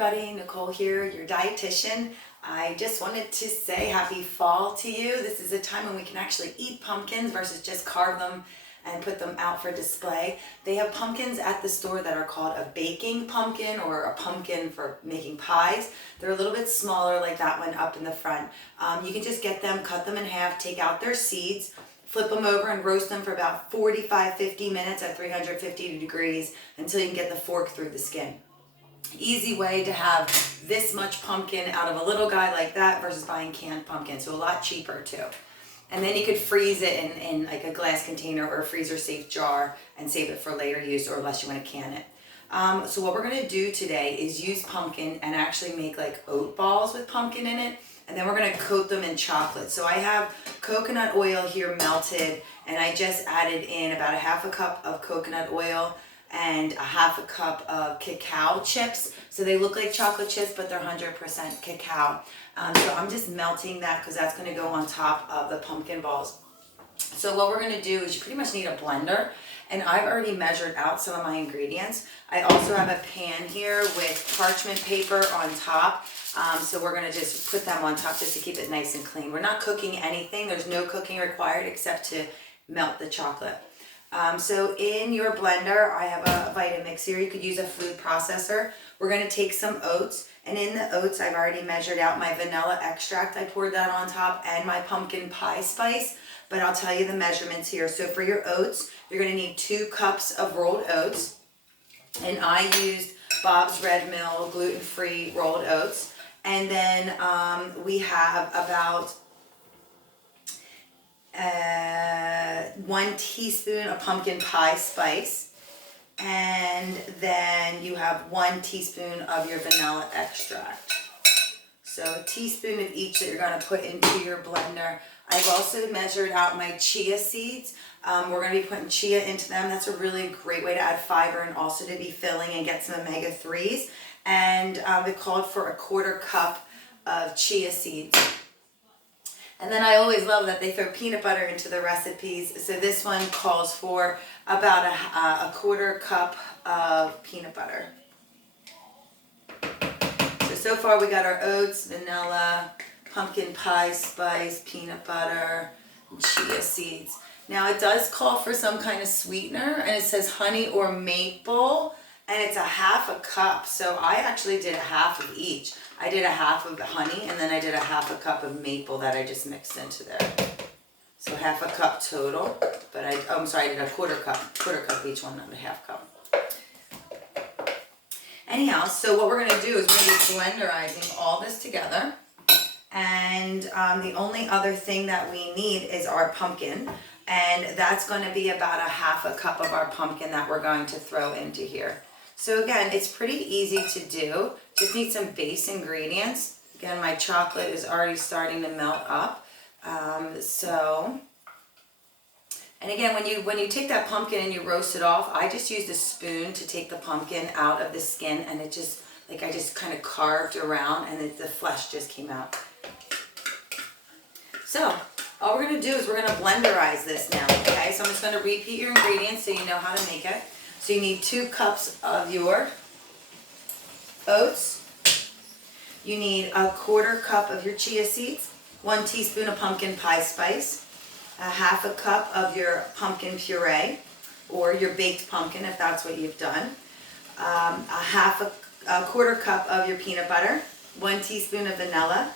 everybody, Nicole here, your dietitian. I just wanted to say happy fall to you. This is a time when we can actually eat pumpkins versus just carve them and put them out for display. They have pumpkins at the store that are called a baking pumpkin or a pumpkin for making pies. They're a little bit smaller, like that one up in the front. You can just get them, cut them in half, take out their seeds, flip them over and roast them for about 45-50 minutes at 350 degrees until you can get the fork through the skin. Easy way to have this much pumpkin out of a little guy like that versus buying canned pumpkin, so a lot cheaper too. And then you could freeze it in like a glass container or a freezer safe jar and save it for later use, or unless you want to can it. So what we're going to do today is use pumpkin and actually make like oat balls with pumpkin in it, and then we're going to coat them in chocolate. So I have coconut oil here melted, and I just added in about a half a cup of coconut oil and a half a cup of cacao chips. So they look like chocolate chips, but they're 100% cacao. So I'm just melting that because that's going to go on top of the pumpkin balls. So what we're going to do is you pretty much need a blender, and I've already measured out some of my ingredients. I also have a pan here with parchment paper on top. So we're going to just put them on top just to keep it nice and clean. We're not cooking anything. There's no cooking required except to melt the chocolate. So in your blender, I have a Vitamix here. You could use a food processor. We're going to take some oats, and in the oats, I've already measured out my vanilla extract. I poured that on top, and my pumpkin pie spice, but I'll tell you the measurements here. So for your oats, you're going to need 2 cups of rolled oats, and I used Bob's Red Mill gluten-free rolled oats. And then we have about 1 teaspoon of pumpkin pie spice, and then you have 1 teaspoon of your vanilla extract. So a teaspoon of each that you're going to put into your blender. I've also measured out my chia seeds. We're going to be putting chia into them. That's a really great way to add fiber and also to be filling and get some omega-3s. And it called for 1/4 cup of chia seeds. And then I always love that they throw peanut butter into the recipes. So this one calls for about a 1/4 cup of peanut butter. So far we got our oats, vanilla, pumpkin pie spice, peanut butter, and chia seeds. Now it does call for some kind of sweetener, and it says honey or maple, and it's a half a cup. So I actually did a half of each. I did a half of the honey, and then I did a half a cup of maple that I just mixed into there. So half a cup total, but I'm sorry, I did a 1/4 cup each one, not a half cup. Anyhow, so what we're going to do is we're going to be blenderizing all this together. And the only other thing that we need is our pumpkin. And that's going to be about a half a cup of our pumpkin that we're going to throw into here. So again, it's pretty easy to do. Just need some base ingredients. Again, my chocolate is already starting to melt up. And again, when you take that pumpkin and you roast it off, I just used a spoon to take the pumpkin out of the skin, and it just, like I just kind of carved around, and the flesh just came out. So all we're going to do is we're going to blenderize this now, okay? So I'm just going to repeat your ingredients so you know how to make it. So you need 2 cups of your oats. You need a 1/4 cup of your chia seeds, 1 teaspoon of pumpkin pie spice, a half a cup of your pumpkin puree, or your baked pumpkin if that's what you've done, a 1/4 cup of your peanut butter, 1 teaspoon of vanilla,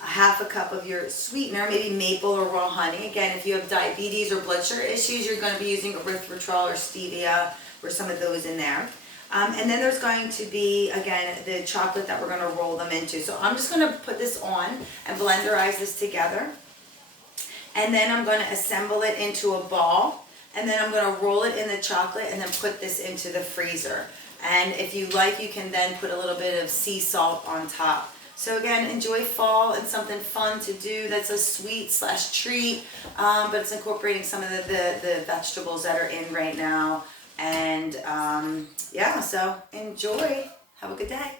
a half a cup of your sweetener, maybe maple or raw honey. Again, if you have diabetes or blood sugar issues, you're going to be using erythritol or stevia or some of those in there. And then there's going to be, again, the chocolate that we're going to roll them into. So I'm just going to put this on and blenderize this together. And then I'm going to assemble it into a ball. And then I'm going to roll it in the chocolate and then put this into the freezer. And if you like, you can then put a little bit of sea salt on top. So again, enjoy fall and something fun to do that's a sweet/treat, but it's incorporating some of the vegetables that are in right now. And yeah, so enjoy. Have a good day.